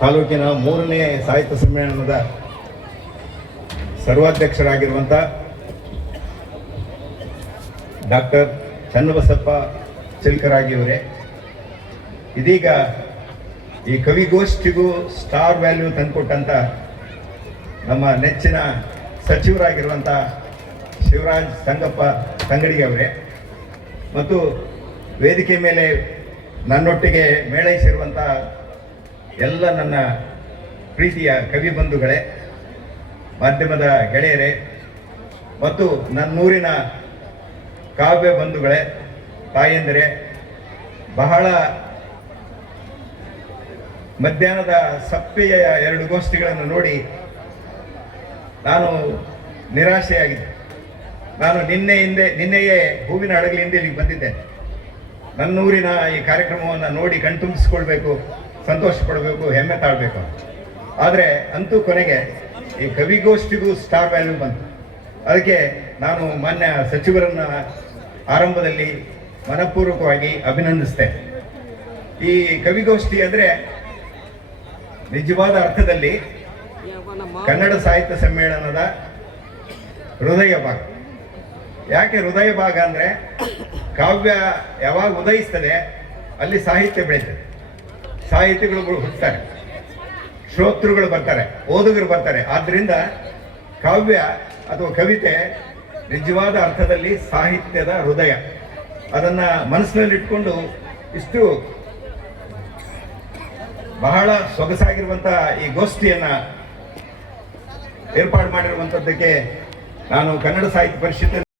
ತಾಲೂಕಿನ 3ನೇ ಸಾಹಿತ್ಯ ಸಮ್ಮೇಳನದ ಸರ್ವಾಧ್ಯಕ್ಷರಾಗಿರುವಂಥ ಡಾಕ್ಟರ್ ಚನ್ನಬಸಪ್ಪ ಚಿಲ್ಕರಾಗಿಯವರೇ, ಇದೀಗ ಈ ಕವಿಗೋಷ್ಠಿಗೂ ಸ್ಟಾರ್ ವ್ಯಾಲ್ಯೂ ತಂದುಕೊಟ್ಟಂಥ ನಮ್ಮ ನೆಚ್ಚಿನ ಸಚಿವರಾಗಿರುವಂಥ ಶಿವರಾಜ್ ಸಂಗಪ್ಪ ತಂಗಡಿ ಅವರೇ ಮತ್ತು ವೇದಿಕೆ ಮೇಲೆ ನನ್ನೊಟ್ಟಿಗೆ ಮೇಳೈಸಿರುವಂಥ ಎಲ್ಲ ನನ್ನ ಪ್ರೀತಿಯ ಕವಿ ಬಂಧುಗಳೇ, ಮಾಧ್ಯಮದ ಗೆಳೆಯರೇ ಮತ್ತು ನನ್ನೂರಿನ ಕಾವ್ಯ ಬಂಧುಗಳೇ, ತಾಯಂದಿರೇ, ಬಹಳ ಮಧ್ಯಾಹ್ನದ ಸಪ್ಪೆಯ 2 ಗೋಷ್ಠಿಗಳನ್ನು ನೋಡಿ ನಾನು ನಿರಾಶೆಯಾಗಿದ್ದೆ. ನಾನು ನಿನ್ನೆಯೇ ಹೂವಿನ ಹಡಗಲಿಂದ ಇಲ್ಲಿಗೆ ಬಂದಿದ್ದೆ. ನನ್ನೂರಿನ ಈ ಕಾರ್ಯಕ್ರಮವನ್ನು ನೋಡಿ ಕಣ್ತುಂಬಿಸ್ಕೊಳ್ಬೇಕು, ಸಂತೋಷ ಪಡಬೇಕು, ಹೆಮ್ಮೆ ತಾಳಬೇಕು. ಆದರೆ ಅಂತೂ ಕೊನೆಗೆ ಈ ಕವಿಗೋಷ್ಠಿಗೂ ಸ್ಟಾರ್ ವ್ಯಾಲ್ಯೂ ಬಂತು. ಅದಕ್ಕೆ ನಾನು ಮಾನ್ಯ ಸಚಿವರನ್ನ ಆರಂಭದಲ್ಲಿ ಮನಪೂರ್ವಕವಾಗಿ ಅಭಿನಂದಿಸಿದೆ. ಈ ಕವಿಗೋಷ್ಠಿ ಅಂದರೆ ನಿಜವಾದ ಅರ್ಥದಲ್ಲಿ ಕನ್ನಡ ಸಾಹಿತ್ಯ ಸಮ್ಮೇಳನದ ಹೃದಯ ಭಾಗ. ಯಾಕೆ ಹೃದಯ ಭಾಗ ಅಂದರೆ, ಕಾವ್ಯ ಯಾವಾಗ ಉದಯಿಸ್ತದೆ ಅಲ್ಲಿ ಸಾಹಿತ್ಯ ಬೆಳೀತದೆ, ಸಾಹಿತಿಗಳು ಹುಟ್ಟುತ್ತಾರೆ, ಶ್ರೋತೃಗಳು ಬರ್ತಾರೆ, ಓದುಗರು ಬರ್ತಾರೆ. ಆದ್ದರಿಂದ ಕಾವ್ಯ ಅಥವಾ ಕವಿತೆ ನಿಜವಾದ ಅರ್ಥದಲ್ಲಿ ಸಾಹಿತ್ಯದ ಹೃದಯ. ಅದನ್ನು ಮನಸ್ಸಿನಲ್ಲಿಟ್ಕೊಂಡು ಇಷ್ಟು ಬಹಳ ಸೊಗಸಾಗಿರುವಂಥ ಈ ಗೋಷ್ಠಿಯನ್ನು ಏರ್ಪಾಡು ಮಾಡಿರುವಂಥದ್ದಕ್ಕೆ ನಾನು ಕನ್ನಡ ಸಾಹಿತ್ಯ ಪರಿಷತ್